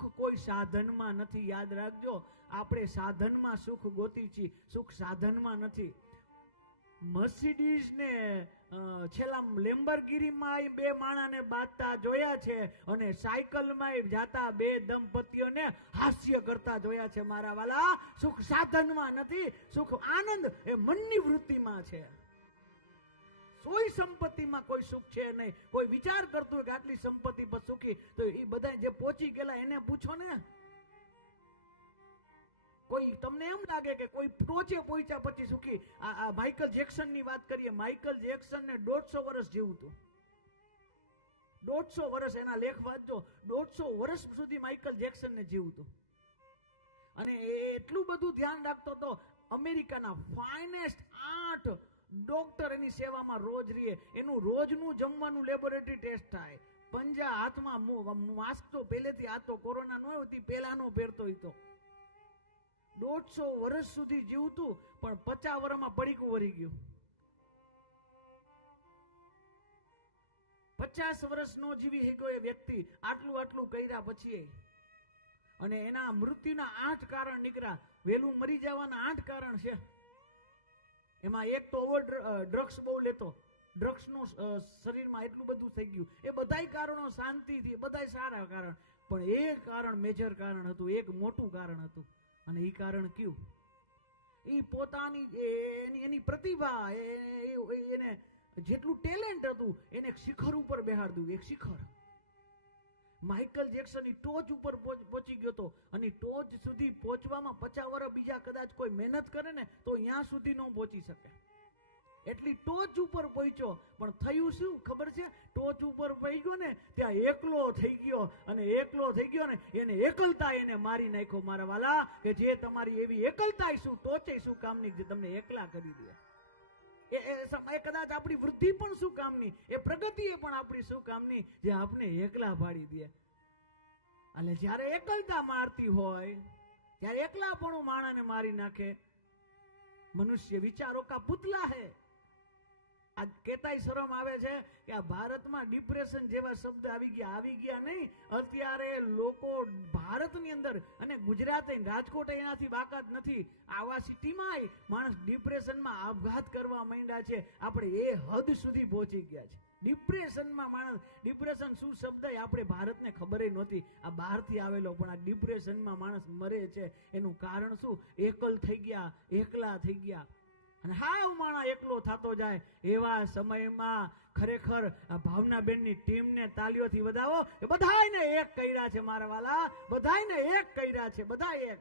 સુખ કોઈ સાધનમાં નથી, યાદ રાખજો. આપણે સાધનમાં સુખ ગોતી છીએ, સુખ સાધનમાં નથી. મર્સિડીઝ ને છેલ્લા લેમ્બરગીરીમાં બે માણાને બાંધતા જોયા છે અને સાયકલમાં જાતા બે દંપતીઓને હાસ્ય કરતા જોયા છે, મારા વાલા. સુખ સાધનમાં નથી, સુખ આનંદ એ મનની વૃત્તિમાં છે. સોય સંપત્તિમાં કોઈ સુખ છે નહીં. કોઈ વિચાર કરતું હોય કે આટલી સંપત્તિ પર સુખી, તો એ બધા જે પહોંચી ગયેલા એને પૂછો ને. કોઈ તમને એમ લાગે કે કોઈ ટોચે પહોંચ્યા પછી સુખી. આ માઇકલ જેક્સનની વાત કરીએ. માઇકલ જેક્સન ને દોઢસો વર્ષ જીવું હતું દોઢસો વર્ષ એના લેખ વાંચજો. દોઢસો વર્ષ સુધી માઇકલ જેક્સન ને જીવું હતું અને એટલું બધું ધ્યાન રાખતો હતો અમેરિકાના ફાઇનેસ્ટ આઠ ડોક્ટર એની સેવામાં રોજ રહીએ. એનું રોજનું જમવાનું લેબોરેટરી ટેસ્ટ થાય. પંજા હાથમાં માસ્ક તો પહેલેથી આ કોરોના ન પહેલાનો પહેરતો હતો દોઢસો વર્ષ સુધી જીવતું, પણ પચાસ વર્ષમાં પડીકું વરી ગયું. પચાસ વર્ષ નો જીવી શક્યો એ વ્યક્તિ. આટલું આટલું કર્યા પછી અને એના મૃત્યુના આઠ કારણ નીકળ્યા. વહેલું મરી જવાના આઠ કારણ છે. એમાં એક તો ઓવર ડ્રગ્સ બહુ લેતો. ડ્રગ્સનું શરીરમાં એટલું બધું થઈ ગયું. એ બધાય કારણો શાંતિથી, બધાય સારા કારણ. પણ એ કારણ મેજર કારણ હતું, એક મોટું કારણ હતું. અને એ કારણ કયું? એ પોતાની એની એની પ્રતિભા એને જેટલું ટેલેન્ટ હતું, એને શિખર ઉપર બેહાડ્યું એક શિખર. માઇકલ જેક્સનની ટોચ ઉપર પહોંચી ગયો હતો અને ટોચ સુધી પહોંચવામાં પચાસ વર્ષ બીજા કદાચ કોઈ મહેનત કરે ને તો ત્યાં સુધી ન પહોંચી શકે. એટલી ટોચ ઉપર પહોંચ્યો. પણ થયું શું ખબર છે? ટોચ ઉપર પહોંચ્યો ને ત્યાં એકલો થઈ ગયો અને એકલો થઈ ગયો ને એને એકલતા એને મારી નાખ્યો મારા વાલા કે જે તમારી એવી એકલતા શું, ટોચે શું કામની જે તમને એકલા કરી દે. એ કદાચ આપણી વૃદ્ધિ પણ શું કામની? એ પ્રગતિ એ પણ આપણી શું કામની? જે આપણે એકલા પાડી દે. એટલે જ્યારે એકલતા મારતી હોય, ત્યારે એકલા પણ માણાને મારી નાખે. મનુષ્ય વિચારો કા પુતલા હે. આ કેતાય શરમ આવે છે કે આ ભારતમાં ડિપ્રેશન જેવા શબ્દ આવી ગયા આવી ગયા નહીં. લોકો ભારતની અંદર અને ગુજરાતે રાજકોટ એનાથી બાકાત નથી. આવા સિટીમાં માણસ ડિપ્રેશનમાં આપઘાત કરવા માંડ્યા છે. આપણે એ હદ સુધી પહોંચી ગયા છે. ડિપ્રેશનમાં માણસ, ડિપ્રેશન શું શબ્દ આપણે ભારતને ખબર નહોતી. આ બહારથી આવેલો પણ આ ડિપ્રેશનમાં માણસ મરે છે. એનું કારણ શું? એકલ થઈ ગયા, એકલા થઈ ગયા. અને હાવ માણા એકલો થતો જાય એવા સમયમાં ખરેખર ભાવનાબેનની ટીમને તાલીઓથી વધાવો એ બધાને એક કર્યા છે મારા વાલા બધાને એક કર્યા છે બધા એક.